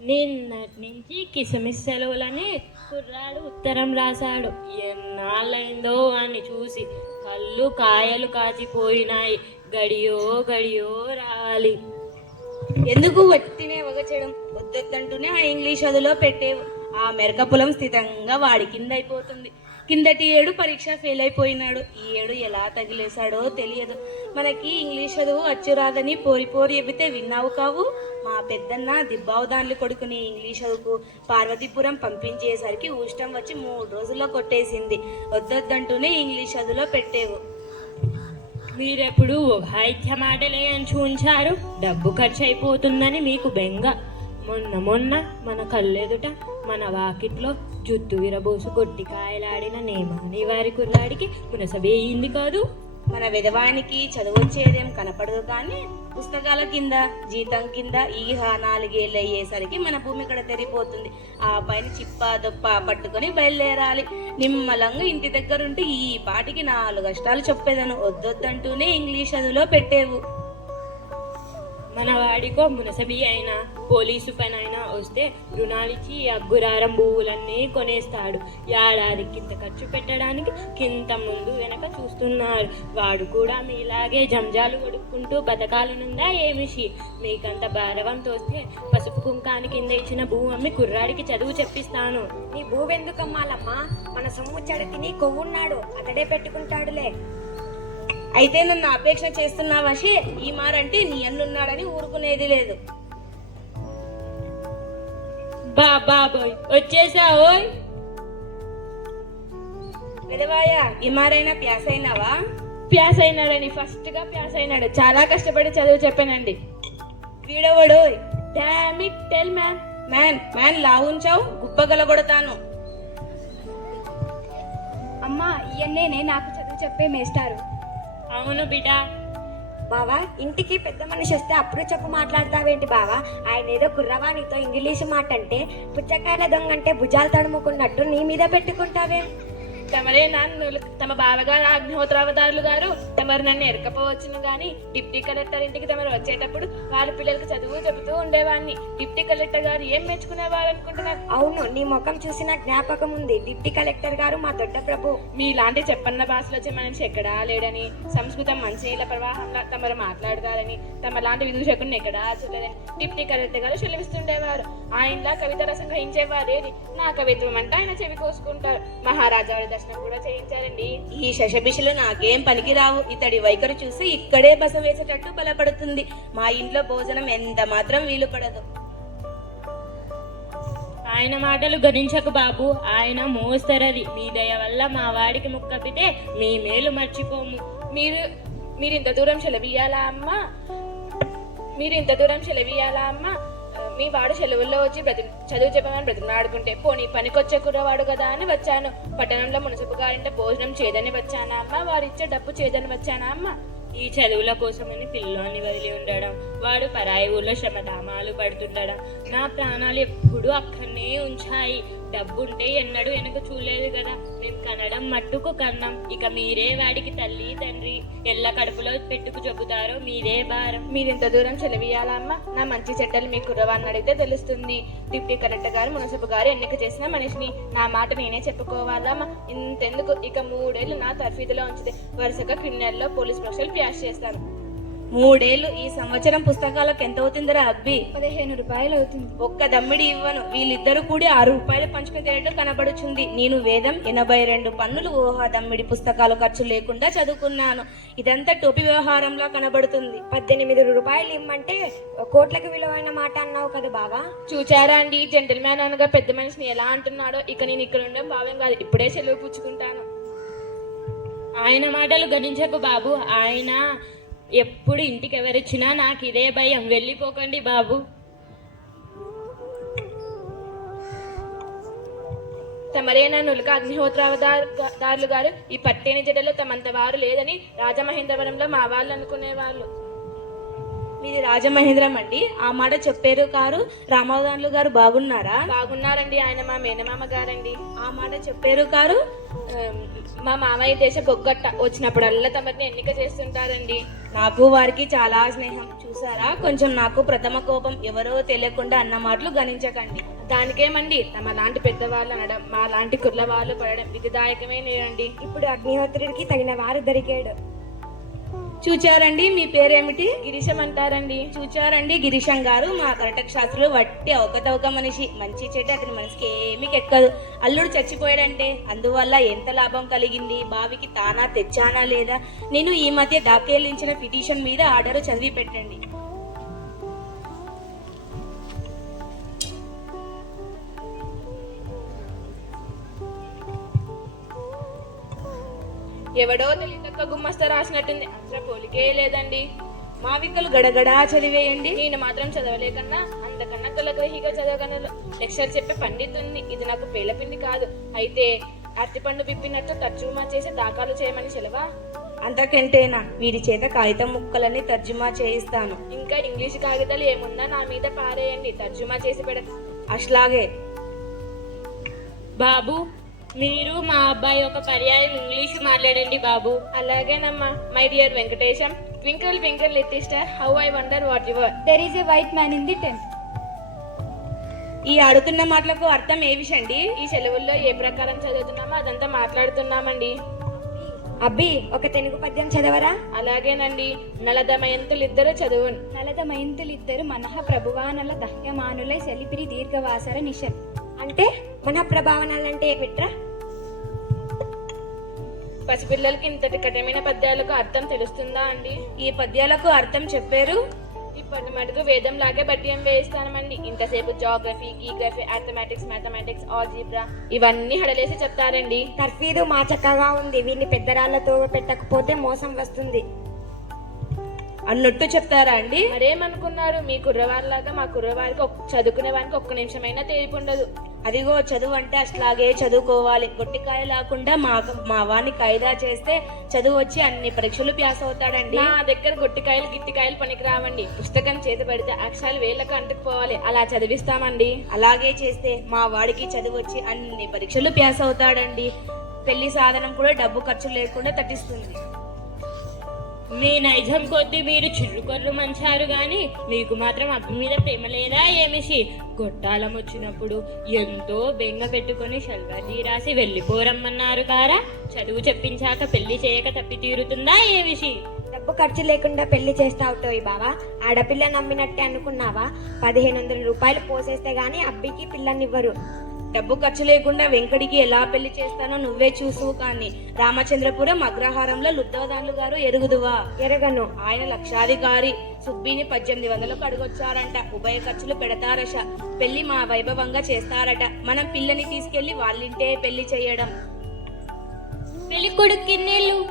నిన్నటి నుంచి కిసమిస్ సెలవులని కుర్రాడు ఉత్తరం రాశాడు. ఎన్నాళ్ళైందో అని చూసి కళ్ళు కాయలు కాచిపోయినాయి. గడియో గడియో రాలి. ఎందుకు వట్టినే వగచడం? వద్దొద్దంటూనే ఆ ఇంగ్లీష్ అదులో పెట్టేవు. ఆ మెరక పొలం స్థితంగా వాడి కింద అయిపోతుంది కిందటి ఏడు పరీక్ష ఫెయిల్ అయిపోయినాడు. ఈ ఏడు ఎలా తగిలేశాడో తెలియదు. మనకి ఇంగ్లీష్ చదువు అచ్చురాదని పోరి పోరి ఎబ్బితే విన్నావు కావు. మా పెద్దన్న దిబ్బావుదాన్లు కొడుకుని ఇంగ్లీష్ చదువుకు పార్వతీపురం పంపించేసరికి ఊష్టం వచ్చి మూడు రోజుల్లో కొట్టేసింది. వద్దొద్దంటూనే ఇంగ్లీష్ చదువులో పెట్టేవు. మీరెప్పుడు సాహిత్య మాటలే అని ఉంచారు. డబ్బు ఖర్చు అయిపోతుందని మీకు బెంగ. మొన్న మొన్న మన కళ్ళెదుట మన వాకిట్లో జుత్తు విరబోసు కొట్టి కాయలాడిన నేమాని వారి కుర్రాడికి మునసబేయింది కాదు. మన విధవానికి చదువొచ్చేదేం కనపడదు కానీ పుస్తకాల కింద జీతం కింద ఈహ నాలుగేళ్ళు అయ్యేసరికి మన భూమి ఇక్కడ తెరిపోతుంది. ఆ పైన చిప్ప దొప్ప పట్టుకొని బయలుదేరాలి. నిమ్మలంగా ఇంటి దగ్గర ఉంటే ఈ పాటికి నాలుగు కష్టాలు చెప్పేదను. వద్దొద్దంటూనే ఇంగ్లీష్ చదువులో పెట్టేవు. మన వాడికో మునసబి అయినా పోలీసు పని అయినా వస్తే రుణాలిచ్చి అగ్గురారం పువ్వులన్నీ కొనేస్తాడు. ఏడాది కింద ఖర్చు పెట్టడానికి కింత ముందు వెనక చూస్తున్నారు. వాడు కూడా మీలాగే జంజాలు కొడుక్కుంటూ బతకాలనుందా ఏమిషి? మీకంత భారవం తోస్తే పసుపు కుంకాని కింద ఇచ్చిన భూ అమ్మి కుర్రాడికి చదువు చెప్పిస్తాను. నీ భూవెందుకమ్మాలమ్మా? మన సొమ్ము చెడు తిని కొవ్వున్నాడు. అతడే పెట్టుకుంటాడులే. అయితే నన్ను అపేక్ష చేస్తున్నావశే ఈ మారంటే నీ అన్నున్నాడని ఊరుకునేది లేదు. బా బాబోయ్ వచ్చేసా ఓయ్. విధవాయ ఈ మారైనా ప్యాస్ అయినావా ప్యాస్ అయినాడని ఫస్ట్గా ప్యాస్ అయినాడు చాలా కష్టపడి చదువు చెప్పానండి. వీడవడు dammit tell man man man లావుంచావు గుప్పగల కొడతాను అమ్మా ఇయన్నేనే నాకు చదువు చెప్పే మేస్టారు అవును బిడ్డా. బావా ఇంటికి పెద్ద మనిషి వస్తే అప్పుడు చెప్పు మాట్లాడతావేంటి బావా? ఆయన ఏదో కుర్రవాణితో ఇంగ్లీష్ మాట అంటే పుచ్చకాయల దొంగ అంటే భుజాలు తడుముకున్నట్టు నీ మీద పెట్టుకుంటావేం. తమరే నన్ను తమ బావగారు అగ్నిహోత్రావతారులు గారు తమరు నన్ను ఎరకపోవచ్చును గాని డిప్టీ కలెక్టర్ ఇంటికి తమరు వచ్చేటప్పుడు వారి పిల్లలకి చదువు చెబుతూ ఉండేవాడిని డిప్టీ కలెక్టర్ గారు ఏం మెచ్చుకునేవారు అనుకుంటున్నారు అవును నీ ముఖం చూసిన జ్ఞాపకం ఉంది. డిప్టీ కలెక్టర్ గారు మా దొడ్డ ప్రభు. మీలాంటి చెప్పన్న భాషలో వచ్చే మనిషి ఎక్కడా లేడని సంస్కృతం మంచినీళ్ళ ప్రవాహంలో తమరు మాట్లాడతారని తమ లాంటి విదూషకుడిని ఎక్కడా చూడలేదని డిప్టీ కలెక్టర్ గారు చెల్లిస్తుండేవారు ఆయనలా కవిత రసం గ్రహించేవారేది? నా కవిత్వం అంటే ఆయన చెవి కోసుకుంటారు. మహారాజా వారి దర్శనం కూడా చేయించారండి. ఈ శశబిషలు నాకేం పనికిరావు. ఇతడి వైఖరి చూసి ఇక్కడే బస వేసేటట్టు బలపడుతుంది. మా ఇంట్లో భోజనం ఎంత మాత్రం వీలు పడదు. ఆయన మాటలు గణించకు బాబు. ఆయన మోస్తరది. మీ దయ వల్ల మా వాడికి ముక్కపితే మీ మేలు మర్చిపోము. మీరు మీరు ఇంత దూరం సెలవియాలా అమ్మా? మీరు ఇంత దూరం సెలవియాలా అమ్మా? మీ వాడు సెలవుల్లో వచ్చి బ్రతి చదువు చెప్పమని బ్రతిమలాడుకుంటే పోనీ పనికొచ్చే కుర్రవాడు కదా అని వచ్చాను. పట్టణంలో మునసపు గారింట భోజనం చేదని వచ్చానా అమ్మ? వారిచ్చే డబ్బు చేదని వచ్చానా అమ్మ? ఈ చదువుల కోసమని పిల్లోని వదిలి ఉండడం వాడు పరాయి ఊళ్ళో శ్రమధామాలు పడుతుండడం నా ప్రాణాలు ఎప్పుడూ అక్కడనే ఉంచాయి. డబ్బుంటే ఎన్నడూ వెనక చూడలేదు కదా. నేను కనడం మట్టుకు కన్నాం. ఇక మీరే వాడికి తల్లి తండ్రి ఎల్ల కడుపులో పెట్టుకు చెబుతారో మీరే భారం. మీరు ఇంత దూరం సెలవియాలా నా మంచి చెడ్డలు మీ కుర్రవాన్ని అడిగితే తెలుస్తుంది. డిప్టీ కలెక్టర్ గారు మునసపు గారు ఎన్నిక చేసిన మనిషిని. నా మాట నేనే చెప్పుకోవాలమ్మా. ఇంతెందుకు? ఇక మూడేళ్ళు నా తర్ఫీదులో ఉంచితే వరుసగా క్రిమినల్లో పోలీస్ ప్రొఫెషనల్ ప్యాష్ చేస్తాను. మూడేళ్ళు ఈ సంవత్సరం పుస్తకాలకు ఎంత అవుతుందిరా అబ్బి? పదిహేను రూపాయలు అవుతుంది. ఒక్క దమ్మిడి ఇవ్వను. వీళ్ళిద్దరూ కూడి ఆరు రూపాయలు పంచుకునేటట్టు కనబడుచుంది. నేను వేదం ఎనభై రెండు పన్నులు ఊహా దమ్మిడి పుస్తకాలు ఖర్చు లేకుండా చదువుకున్నాను. ఇదంతా టోపీ వ్యవహారంలా కనబడుతుంది. పద్దెనిమిది రూపాయలు ఇమ్మంటే కోట్లకు విలువైన మాట అన్నావు కదా బావా? చూచారా అండి? జెంటల్ మ్యాన్ అనగా పెద్ద మనిషిని ఎలా అంటున్నాడో? ఇక నేను ఇక్కడ ఉండడం భావ్యం కాదు. ఇప్పుడే సెలవు పుచ్చుకుంటాను. ఆయన మాటలు గణించకు బాబు. ఆయన ఎప్పుడు ఇంటికి ఎవరొచ్చినా నాకు ఇదే భయం. వెళ్ళిపోకండి బాబు. తమరేనా నులక అగ్నిహోత్రావదారులు గారు? ఈ పట్టేని జడలో తమంత వారు లేదని రాజమహేంద్రవరంలో మా వాళ్ళు అనుకునేవాళ్ళు. మీది రాజమహేంద్రం అండి. ఆ మాట చెప్పారు కారు రామోదాన్లు గారు బాగున్నారా? బాగున్నారండి ఆయన మా మేనమామ గారండి. ఆ మాట చెప్పారు కారు? మా మామయ్య దేశ బొగ్గట్ట వచ్చినప్పుడల్లా తమరిని ఎన్నిక చేస్తుంటారండి. నాకు వారికి చాలా స్నేహం. చూసారా? కొంచెం నాకు ప్రథమ కోపం ఎవరో తెలియకుండా అన్న మాటలు గణించకండి. దానికేమండి? తమ లాంటి పెద్దవాళ్ళు అనడం మా లాంటి కుర్ల వాళ్ళు పడడం విధిదాయకమే నేనండి. ఇప్పుడు అగ్నిహోత్రుడికి తగిన వారు దొరికాడు. చూచారండి మీ పేరేమిటి? గిరీశం అంటారండి చూచారండి గిరీశం గారు మా కరటక శాస్త్రులు. వట్టి అవకతవక మనిషి. మంచి చెడ్డ అతని మనసుకి ఏమీ కెక్కదు అల్లుడు చచ్చిపోయాడంటే అందువల్ల ఎంత లాభం కలిగింది? బావికి తానా తెచ్చానా లేదా? నేను ఈ మధ్య దాఖలించిన పిటిషన్ మీద ఆర్డర్ చదివి పెట్టండి ఎవడో తెలియక గుమ్మస్తా రాసినట్టుంది. అసలు పోలికే లేదండి. మావికలు గడగడా చదివేయండి. నేను మాత్రం చదవలేకన్నా అంతకన్నా కులగ్రహిగా చదవగలను. లెక్చర్ చెప్పే పండితుంది ఇది నాకు పేలపిండి కాదు. అయితే అరటిపండు పిప్పినట్టు తర్జుమా చేసి దాఖలు చేయమని సెలవా? అంతకంటేనా? వీరి చేత కాగితం ముక్కలని తర్జుమా చేయిస్తాను. ఇంకా ఇంగ్లీష్ కాగితాలు ఏముందా నా మీద పారేయండి. తర్జుమా చేసి పెడ అట్లాగే. బాబు మీరు మా అబ్బాయి ఒక పర్యాయం ఇంగ్లీష్ మాట్లాడండి బాబు. అలాగేనమ్మా. My dear Venkatesham twinkle twinkle little star how I wonder what your There is a white man in the tent. ఈ ఆడుతున్న మాటలకు అర్థం ఏ విషయండి? ఈ సెలవుల్లో ఏ ప్రకారం చదువుతున్నామో అదంతా మాట్లాడుతున్నామండి. అబ్బి ఒక తెలుగు పద్యం చదవరా? అలాగేనండి. నలదమయంతులిద్దరూ చదువున్. నలద మయంతులిద్దరు మనః ప్రభువానల దహ్యమానులై సెలిపిరి దీర్ఘవాసర నిషల్ అంటే మన ప్రభావనాలంటే ఏమిట్రా? పసిపిల్లలకి ఇంతటి కఠినమైన పద్యాలకు అర్థం తెలుస్తుందా అండి? ఈ పద్యాలకు అర్థం చెప్పారు. ఇప్పటి మటుకు వేదం లాగే బట్టియం వేయిస్తానమండి. ఇంతసేపు geography geography arithmetics mathematics algebra ఇవన్నీ హడలేసి చెప్తారండి. తర్ఫీదు మా చక్కగా ఉంది. వీరిని పెద్దరాళ్ళతో పెట్టకపోతే మోసం వస్తుంది. అన్నట్టు చెప్తారా అండి? మరేమనుకున్నారు? మీ కుర్రవారిలాగా మా కుర్రవారికి చదువుకునే వారికి ఒక్క నిమిషమైనా తేలిపు ఉండదు. అదిగో చదువు అంటే అట్లాగే చదువుకోవాలి. గొట్టికాయ లేకుండా మా మా వాడిని కాయిదా చేస్తే చదువు వచ్చి అన్ని పరీక్షలు ప్యాస్ అవుతాడండి. నా దగ్గర గొట్టికాయలు గిట్టికాయలు పనికి రావండి పుస్తకం చేత పడితే అక్షరాలు వేళ్ళకు అంటుకుపోవాలి. అలా చదివిస్తామండి. అలాగే చేస్తే మా వాడికి చదువు వచ్చి అన్ని పరీక్షలు ప్యాస్ అవుతాడండి. పెళ్ళి సాధనం కూడా డబ్బు ఖర్చు లేకుండా తట్టిస్తుంది మీ నైజం కొద్దీ మీరు చిరుకొర్రు మంచారు కానీ మీకు మాత్రం అబ్బి మీద ప్రేమ లేదా ఏమిసి గొట్టాలం వచ్చినప్పుడు ఎంతో బెంగ పెట్టుకొని షల్వాజీ రాసి వెళ్ళిపోరమ్మన్నారు కారా? చదువు చెప్పించాక పెళ్ళి చేయక తప్పి తీరుతుందా ఏమిసి డబ్బు ఖర్చు లేకుండా పెళ్ళి చేస్తావుటోయ్ బావా. ఆడపిల్ల నమ్మినట్టే అనుకున్నావా? పదిహేను వందల రూపాయలు పోసేస్తే గానీ అబ్బికి పిల్లనివ్వరు. డబ్బు ఖర్చు లేకుండా వెంకటికి ఎలా పెళ్ళి చేస్తానో నువ్వే చూసు కానీ రామచంద్రపురం అగ్రహారంలో లుద్దవదాన్లు గారు ఎరుగుదువా? ఎరగను. ఆయన లక్షాధికారి. సుబ్బిని పద్దెనిమిది వందలకు అడుగొచ్చారంట. ఉభయ ఖర్చులు పెడతారట. పెళ్ళి మా వైభవంగా చేస్తారట. మనం పిల్లని తీసుకెళ్ళి వాళ్ళింటే పెళ్ళి చేయడం. పెళ్ళి కొడుకు కిన్నెళ్ళు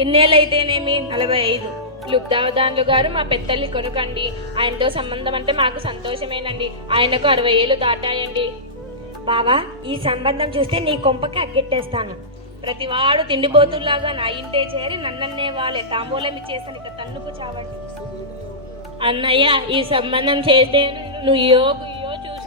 ఎన్నేళ్ళైతేనేమి? నలభై ఐదు. లుబ్దావదాన్లు గారు మా పెద్దల్లి కొనుకండి. ఆయనతో సంబంధం అంటే మాకు సంతోషమేనండి. ఆయనకు అరవై ఏళ్ళు దాటాయండి. బావా ఈ సంబంధం చూస్తే నీ కొంపకి అగ్గెట్టేస్తాను. ప్రతివాడు తిండిబోతుల్లాగా నా ఇంటే చేరి నన్నన్నే వాళ్ళే తాంబూలం ఇచ్చేస్తాను ఇక తన్నుకు చావండి. అన్నయ్య ఈ సంబంధం చేస్తే నువ్వు యో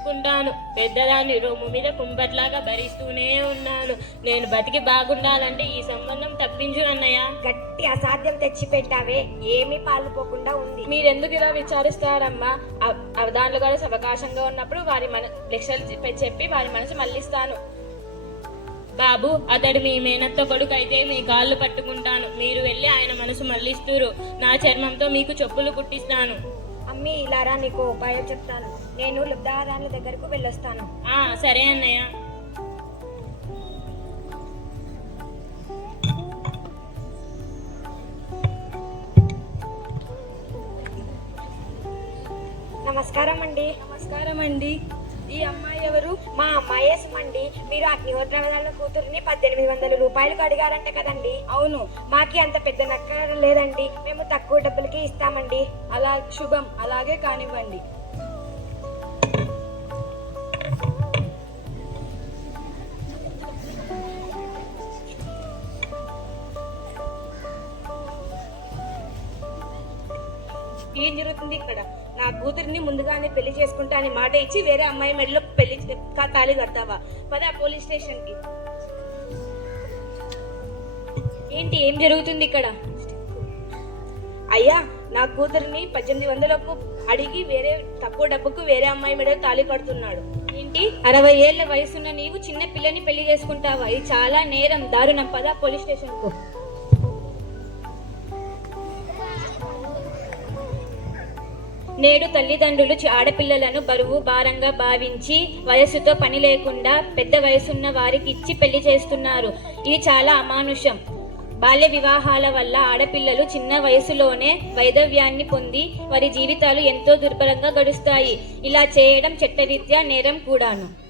గుయ్యో చూసుకుంటాను. పెద్దదాన్ని రొమ్ము మీద కుంపట్లాగా భరిస్తూనే ఉన్నాను. నేను బతికి బాగుండాలంటే ఈ సంబంధం తప్పించు అన్నయ్య. గట్టి అసాధ్యం తెచ్చి పెట్టావే ఏమీ పాలుపోకుండా ఉంది. మీరెందుకు ఇలా విచారిస్తారమ్మా? అవ- అవధానులు గారు అవకాశంగా ఉన్నప్పుడు వారి మన చెప్పి- చెప్పి వారి మనసు మళ్ళిస్తాను. బాబు అతడు మీ మేనత్త కొడుకు అయితే మీ కాళ్ళు పట్టుకుంటాను. మీరు వెళ్ళి ఆయన మనసు మళ్ళిస్తురు. నా చర్మంతో మీకు చెప్పులు కుట్టిస్తాను. అమ్మి ఇలారా నీకు ఉపాయం చెప్తాను. నేను లుబ్ధారాల దగ్గరకు వెళ్ళొస్తాను. ఆ సరే అన్నయ్య. నమస్కారం అండి నమస్కారం అండి ఈ అమ్మాయి ఎవరు? మా అమ్మాయేసం అండి మీరు అగ్నిహోత్ర కూతురిని పద్దెనిమిది వందల రూపాయలకు అడిగారంట కదండి. అవును. మాకి అంత పెద్ద నక్క లేదండి. మేము తక్కువ డబ్బులకి ఇస్తామండి. అలా శుభం. అలాగే కానివ్వండి. ఏం జరుగుతుంది ఇక్కడ? నా కూతురిని ముందుగానే పెళ్ళి చేసుకుంటా అని మాట ఇచ్చి వేరే అమ్మాయి మెడలో పెళ్ళి తాళి కడతావా? పద పోలీస్ స్టేషన్కి ఏంటి ఏం జరుగుతుంది ఇక్కడ? అయ్యా నా కూతురిని పద్దెనిమిది వందలకు అడిగి వేరే తక్కువ డబ్బుకు వేరే అమ్మాయి మెడ తాళి కడుతున్నాడు. ఏంటి? అరవై ఏళ్ళ వయసున్న నీవు చిన్న పిల్లని పెళ్ళి చేసుకుంటావా? ఇది చాలా నేరం. దారుణం. పద పోలీస్ స్టేషన్ నేడు తల్లిదండ్రులు ఆడపిల్లలను బరువు భారంగా భావించి వయసుతో పని లేకుండా పెద్ద వయసున్న వారికి ఇచ్చి పెళ్ళి చేస్తున్నారు. ఇది చాలా అమానుషం. బాల్య వివాహాల వల్ల ఆడపిల్లలు చిన్న వయసులోనే వైధవ్యాన్ని పొంది వారి జీవితాలు ఎంతో దుర్భరంగా గడుస్తాయి. ఇలా చేయడం చట్టరీత్యా నేరం కూడాను.